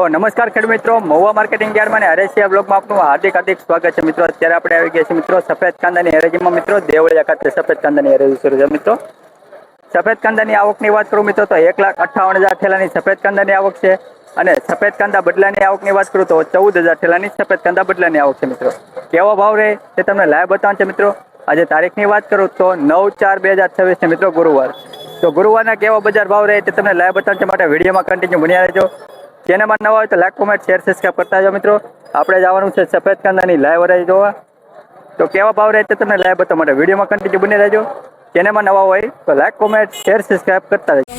तो नमस्कार खेडूत मित्रों, महुआ मार्केटिंग यार्ड में हरेशिया ब्लॉग में आपનું हार्दिक स्वागत है। मित्रों અત્યારે આપણે આવી ગયા છે મિત્રો સફેદ કાંદાની હરાજીમાં। મિત્રો દેવળિયા ખાતે સફેદ કાંદાની હરાજી શરૂ છે। મિત્રો સફેદ કાંદાની આવકની વાત કરું મિત્રો તો 1,58,000 થેલાની સફેદ કાંદાની આવક છે અને સફેદ કાંદા બદલાની આવકની વાત કરું તો 14,000 થેલાની સફેદ કાંદા બદલાની આવક છે। મિત્રો કેવો ભાવ રહે તે તમને લાઈવ બતાવવાનું છે। મિત્રો આજે તારીખની વાત કરું તો 9/4/2026 છે મિત્રો ગુરુવાર। तो गुरुवार केवा बजार भाव रहे ते तमने लाइव बतावવાનું છે માટે વિડીયોમાં કન્ટિન્યુ બન્યા રહેજો। ચેનલમાં નવા હોય તો લાઈક કોમેન્ટ શેર સબસ્ક્રાઇબ કરતા જાઓ। મિત્રો આપણે જવાનું છે સફેદ કાંદાની લાઈવ હરાજી જોવા। તો કેવા ભાવ રહે તે તમને લાઈવ બતાવવા માટે વિડીયોમાં કન્ટિન્યુ બન્યા રહેજો। ચેનલમાં નવા હોય તો લાઈક કોમેન્ટ શેર સબસ્ક્રાઇબ કરતા રહેજો।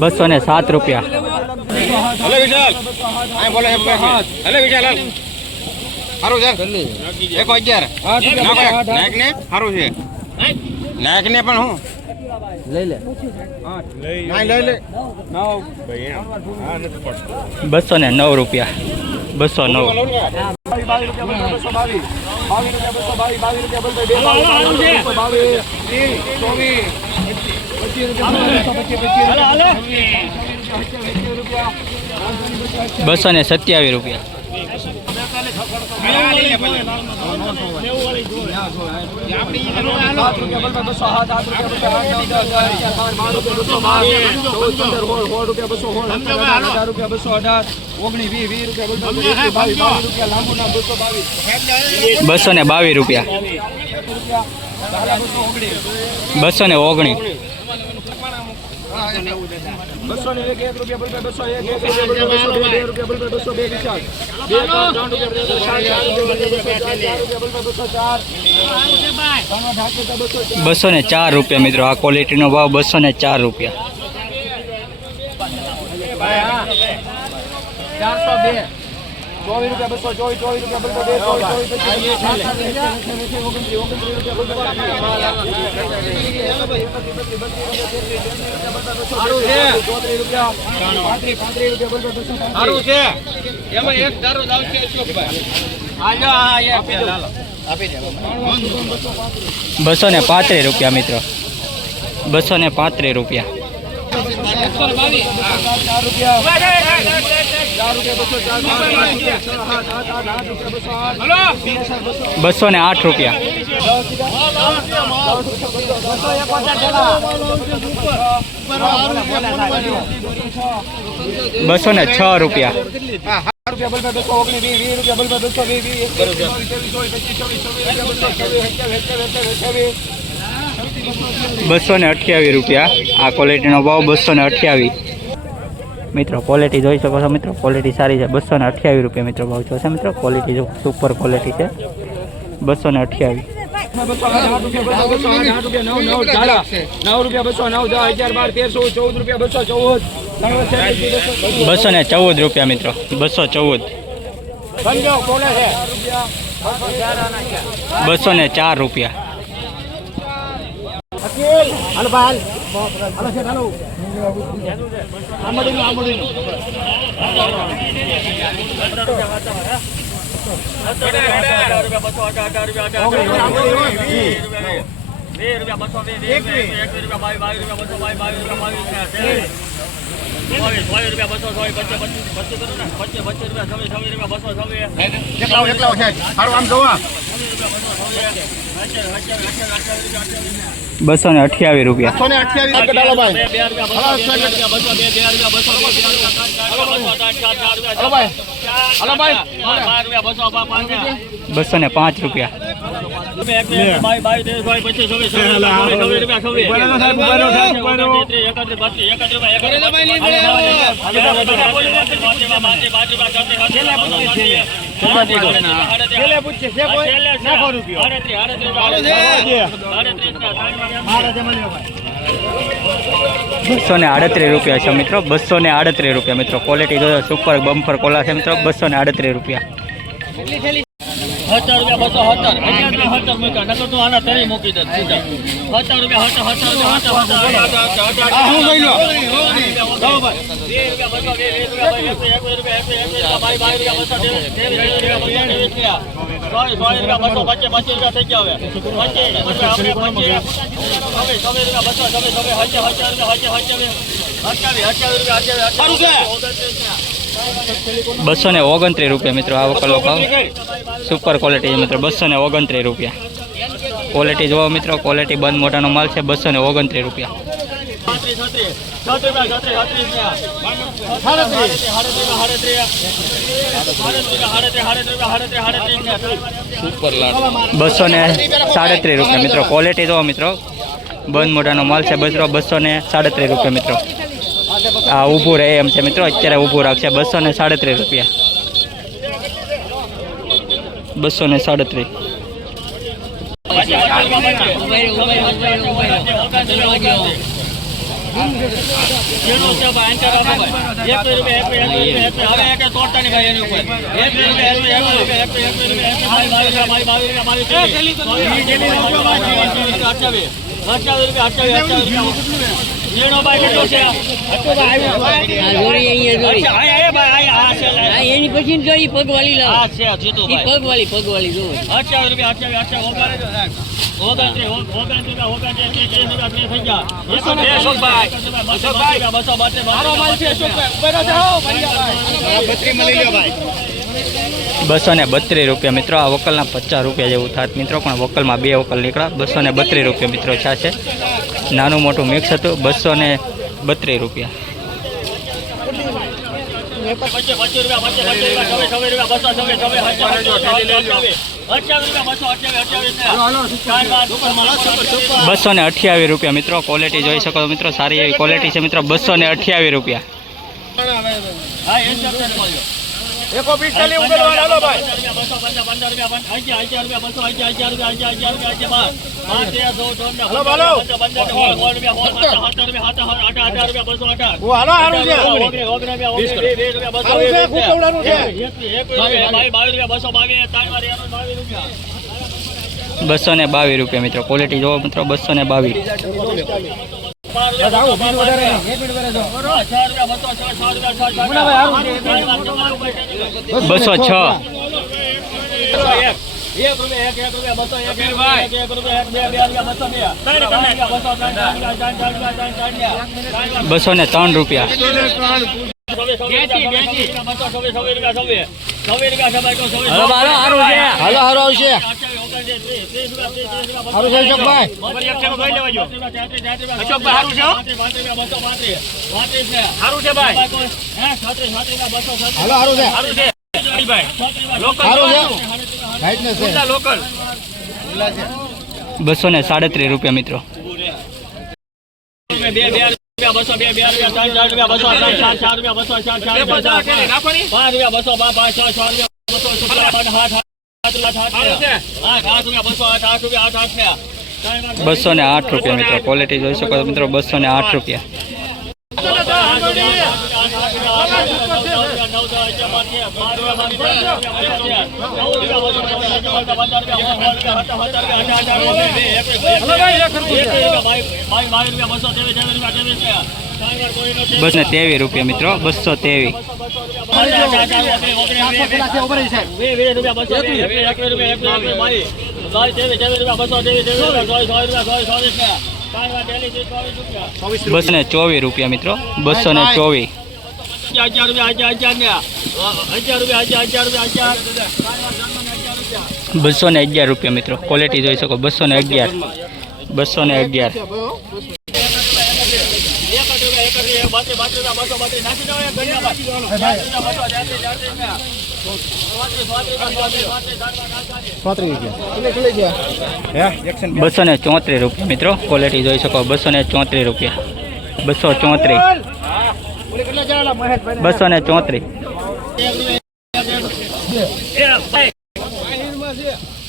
207 રૂપિયા। हेलो विशाल आए बोलो हेलो विशाल हारू सर 111 नायक ने हारू छे नायक ने पण हूं લઈ લે 209 રૂપિયા। 209 227 રૂપિયા। 222 રૂપિયા। 219 204 રૂપિયા। મિત્રો આ ક્વોલિટીનો ભાવ 204 રૂપિયા। 235 રૂપિયા। મિત્રો 235 રૂપિયા। 208 રૂપિયા। 206 રૂપિયા। 228 રૂપિયા। આ ક્વોલિટીનો ભાવ 228। મિત્રો ક્વોલિટી જોઈ શકો છો। મિત્રો ક્વોલિટી સારી છે। 228 રૂપિયા મિત્રો ભાવ છે। મિત્રો ક્વોલિટી જો સુપર ક્વોલિટી છે। 228 214 રૂપિયા। મિત્રો 214 204 રૂપિયા। 228 રૂપિયા। 205 રૂપિયા। 238 રૂપિયા છે। મિત્રો 238 રૂપિયા। મિત્રો ક્વોલિટી જો સુપર બમ્પર કોલા છે। મિત્રો 238 રૂપિયા। હું લઈ લો સારું છે 229 રૂપિયા મિત્રો આ વકલનો ભાવ સુપર ક્વોલિટી છે મિત્રો 229 રૂપિયા ક્વોલિટી જોવો મિત્રો ક્વોલિટી બંધ મોટાનો માલ છે 229 રૂપિયા સુપર લાડ 237 રૂપિયા મિત્રો ક્વોલિટી જોવો મિત્રો બંધ મોટાનો માલ છે 237 રૂપિયા મિત્રો આ ઊભું રહે એમ છે મિત્રો અત્યારે ઊભું રાખશે 237 રૂપિયા 237 એની પછી તો ઈ પગવાળી લાવ ઈ પગવાળી જો ₹232 રૂપિયા મિત્રો આ વકલના 50 રૂપિયા જેવું થાત મિત્રો પણ વકલમાં 2 વકલ નીકળ્યા 232 રૂપિયા મિત્રો છે નાનું મોટું મિક્સ હતું 232 રૂપિયા ₹228 મિત્રો ક્વોલિટી જોઈ શકો છો મિત્રો સારી એવી ક્વોલિટી છે મિત્રો 228 રૂપિયા એકો 45 ઉગલવા હાલો ભાઈ ₹222 મિત્રો ક્વોલિટી જોવો મિત્રો 222 206 203 રૂપિયા હાલો હાલો આવશે હારું છે અશોકભાઈ હારું છે ભાઈ હાલો હારું છે હારું છે લોકલ 237 રૂપિયા મિત્રો ₹208 મિત્રો ક્વોલિટી જોઈ શકો છો મિત્રો 208 રૂપિયા ₹223 મિત્રો 223 ₹224 રૂપિયા મિત્રો 224 ₹211 રૂપિયા મિત્રો ક્વોલિટી જોઈ શકો 211 ₹234 રૂપિયા મિત્રો ક્વોલિટી જોઈ શકો 234 રૂપિયા 234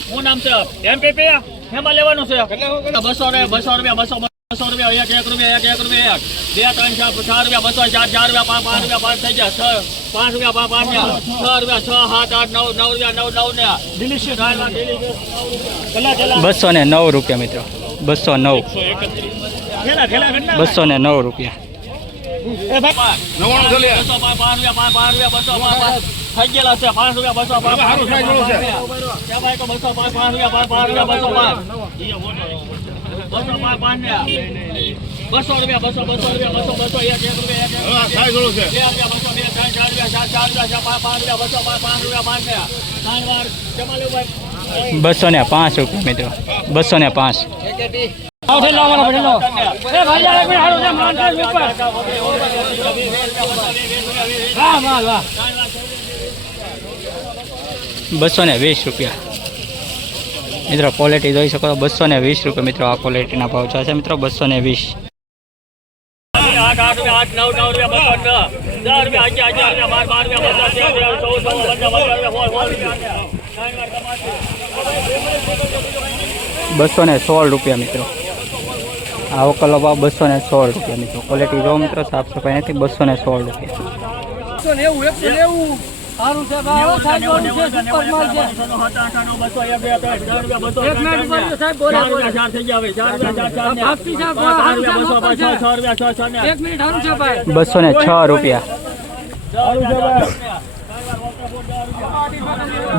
શું નામ છે એમ કે હેમાં લેવાનું છે 200 રૂપિયા 200 100 રૂપિયા 1 રૂપિયા 1 રૂપિયા 2 3 4 રૂપિયા 200 4 રૂપિયા 5 રૂપિયા 5 થઈ ગયા 5 રૂપિયા 5 રૂપિયા 6 રૂપિયા 6 7 8 9 9 209 રૂપિયા મિત્રો 209 209 રૂપિયા. 99 ચાલે 205 થઈ ગયેલા છે 5 રૂપિયા 205 રૂપિયા મિત્રો 205. $220 રૂપિયા મિત્રો. ક્વોલિટી જોઈ શકો તો 220 રૂપિયા મિત્રો. આ ક્વોલિટીના ભાવ છે મિત્રો 220. 8 8 9 રૂપિયા 10 રૂપિયા 216 રૂપિયા મિત્રો. આવો કલો ભાવ 216 રૂપિયા મિત્રો. ક્વોલિટી જો મિત્રો સાફ સફાઈ નથી. 216 રૂપિયા. સારું છે ભાઈ સારું છે સુપર માલ છે 206 રૂપિયા.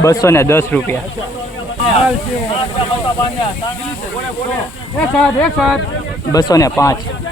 210 રૂપિયા. 205.